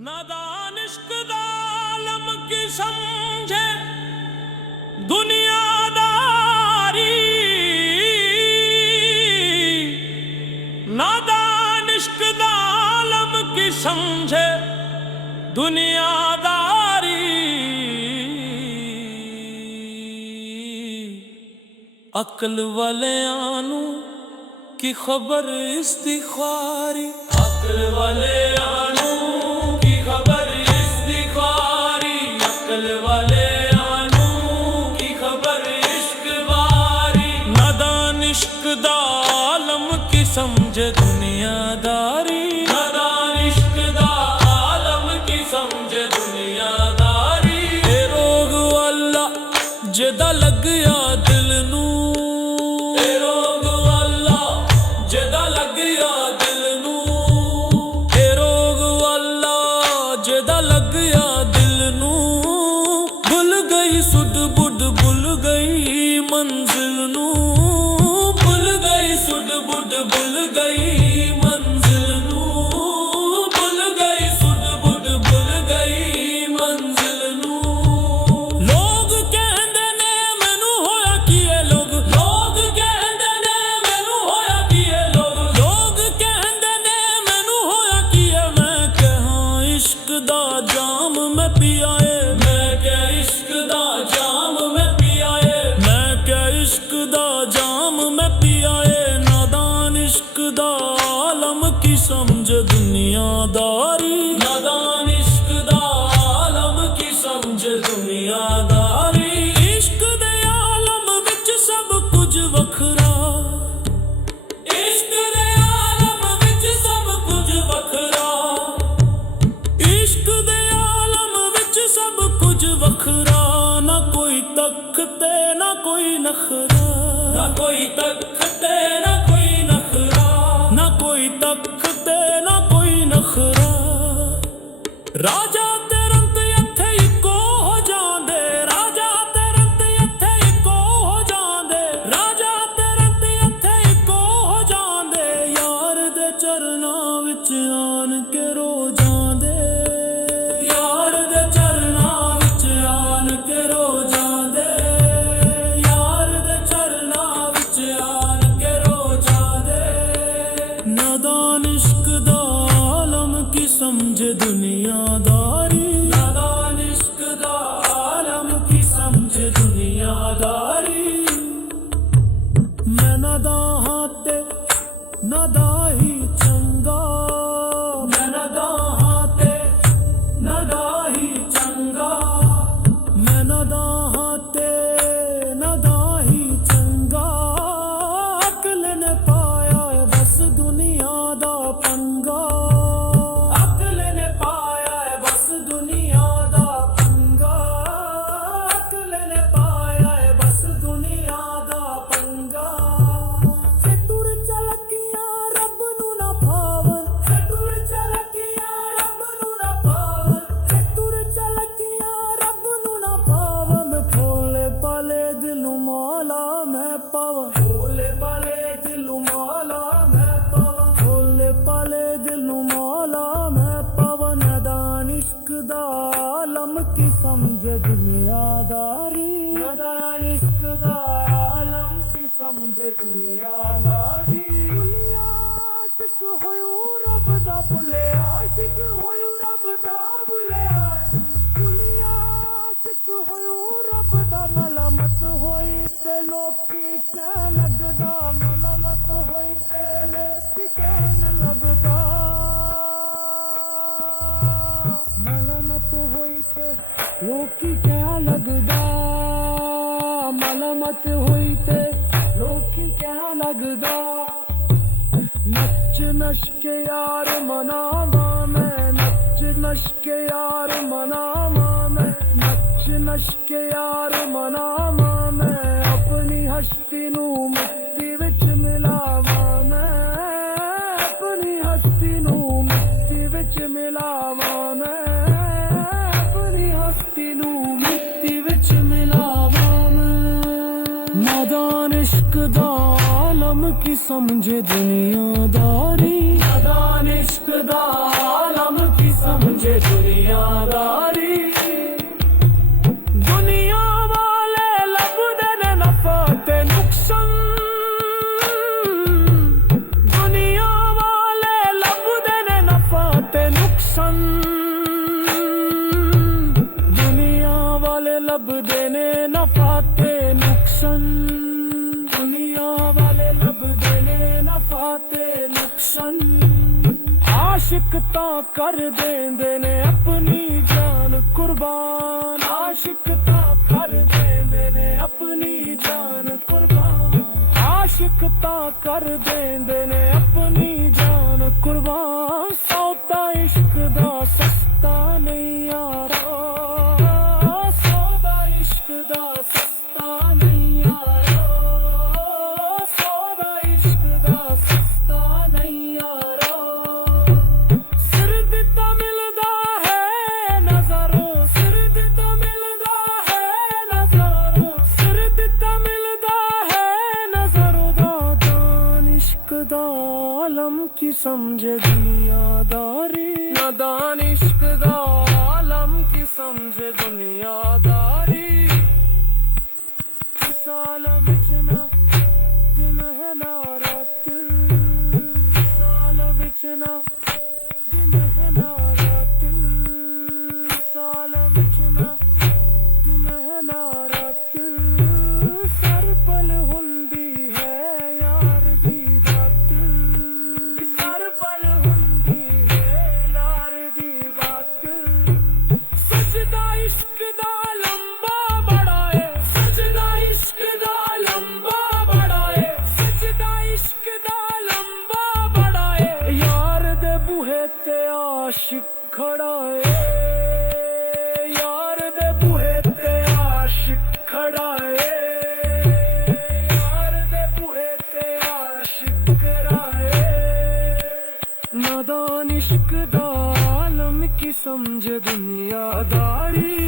नादान इश्क दा आलम की समझे दुनियादारी। नादान इश्क दा आलम की समझे दुनियादारी। अकल वालेआं नू की खबर इस्तिखारी। अकल वालेआं नू की खबर इस्तिखारी। अकल वालेआं नू की खबर इश्क बारी। नादान इश्क दा आलम की समझे दुनियादारी। नादान इश्क दा आलम की समझे दुनियादारी। ए रोग वाला जेदा लग गया दिल नू। सुध बुध भुल गई मंजिल नू। भुल गई सुध बुध भुल गई मंजिल नू। भुल गई सुध बुध भुल गई मंजिल नू। लोग कहंदे ने मैनू होया किए लोग। लोग कहंदे ने मैनू होया किए लोग। लोग कहंदे ने मैनू होया किए। मैं कहां इश्क दा जाम मैं पियाए। मैं क्या इश्क दा जाम मैं पियाए। मैं क्या इश्क दा जाम मैं पियाए। नादान इश्क दा आलम की समझ दुनियादारी। नादान इश्क दा आलम की समझ दुनियादारी। इश्क दे आलम विच सब कुछ वखरा। इश्क दे आलम विच सब कुछ वखरा। इश्क दे आलम विच सब कुछ वखरा। ना कोई तख्ते ना कोई नखरा। ना कोई तख्ते ना कोई नखरा। ना कोई तख्ते ना कोई नखरा। राजा ते रंत इत्थे इक्को हो जांदे। राजा ते रंत इत्थे इक्को हो जांदे। राजा ते रंत इत्थे इक्को हो जांदे। यार दे चरनां विच आन के रो जांदे। यार दे चरनां विच आन के रो जांदे। यार दे चरनां विच आन के रो जांदे। नादान इश्क दा आलम की समझे दुनियादारी। नादान इश्क दा आलम की समझे दुनियादारी। मैं नादा हां ते नादा ही चंगा। मैं नादा हां ते नादा ही चंगा। मैं नादा हां ते नादा ही चंगा। अकल ने पाया है बस दुनिया दा पंगा। अकल ने पाया है बस दुनिया दा पंगा। अकल ने पाया है बस दुनिया दा पंगा। ते तुर चलकियां रब नू ना भावन। ते तुर चलकियां रब नू ना भावन। ते तुर चलकियां रब नू ना भावन। भोले भाले दिलू मौला मैं पावा। भोले भाले दिलू मौला मैं पावा। भोले भाले दिलू मौला मैं पावा। नादान इश्क दा आलम की समझे दुनियादारी। नादान इश्क दा आलम की समझे दुनियादारी। दुनिया आशिक होयू रब दा भुले। आशिक होयू रब दा भुले। दुनिया आशिक होयू रब दा मलमत होई ते लोकी कहन लगदा। मलमत होई ते लोकी कहन लगदा। मलमत होई ते लोकी कहन लगदा। मलमत होई ते लोकी कहन लगदा। नच नच के यार मनावा मैं। नच नच के यार मनावा मैं। नच नच के यार मनावा मैं। अपनी हस्ती नू मिट्टी विच मिलावा मैं। अपनी हस्ती नू मिट्टी विच मिलावा मैं। अपनी हस्ती नू मिट्टी विच मिलावा मैं। नादान इश्क दा आलम की समझे दुनियादारी। नादान इश्क दा आलम की समझे समझे दुनियादारी। दुनिया वाले लभदे ने नफा ते नुकसान, दुनिया वाले लभदे ने नफा ते नुकसान, दुनिया वाले लभदे ने नफा ते नुकसान, दुनिया वाले लभदे ने नफा ते नुकसान। आशिक ता कर देंदे ने अपनी जान कुर्बान, आशिक ता कर देंदे ने अपनी जान कुर्बान, आशिक ता कर देंदे ने अपनी जान कुर्बान। सौदा इश्क दा सस्ता नहीं यारा, सौदा इश्क दा सस्ता नहीं यारा, सौदा इश्क दा सस्ता नहीं यारा। सिर दिता मिलदा है नज़ारों, सिर दिता मिलदा है नज़ारों, सिर दिता मिलदा है नज़ारों दा दान इश्क दा आलम की समझे दुनियादारी। नादान इश्क दा आलम की समझे दुनियादारी। इस आलम विच ना दिन है ना रात, इस आलम विच ना दिन है ना रात, इस आलम विच ना दिन है ना रात। सर पल हुंदी है यार दी बात, सर पल हुंदी है यार दी बात। सजदा इश्क दा लंबा बड़ा है, सजदा इश्क दा लंबा बड़ा है, सजदा इश्क दा लंबा बड़ा है। यार दे बूहे ते आशिक खड़ा है, यार दे बूहे ते आशिक खड़ा है, यार दे बूहे ते आशिक खड़ा है। नादान इश्क दा आलम की समझे दुनियादारी।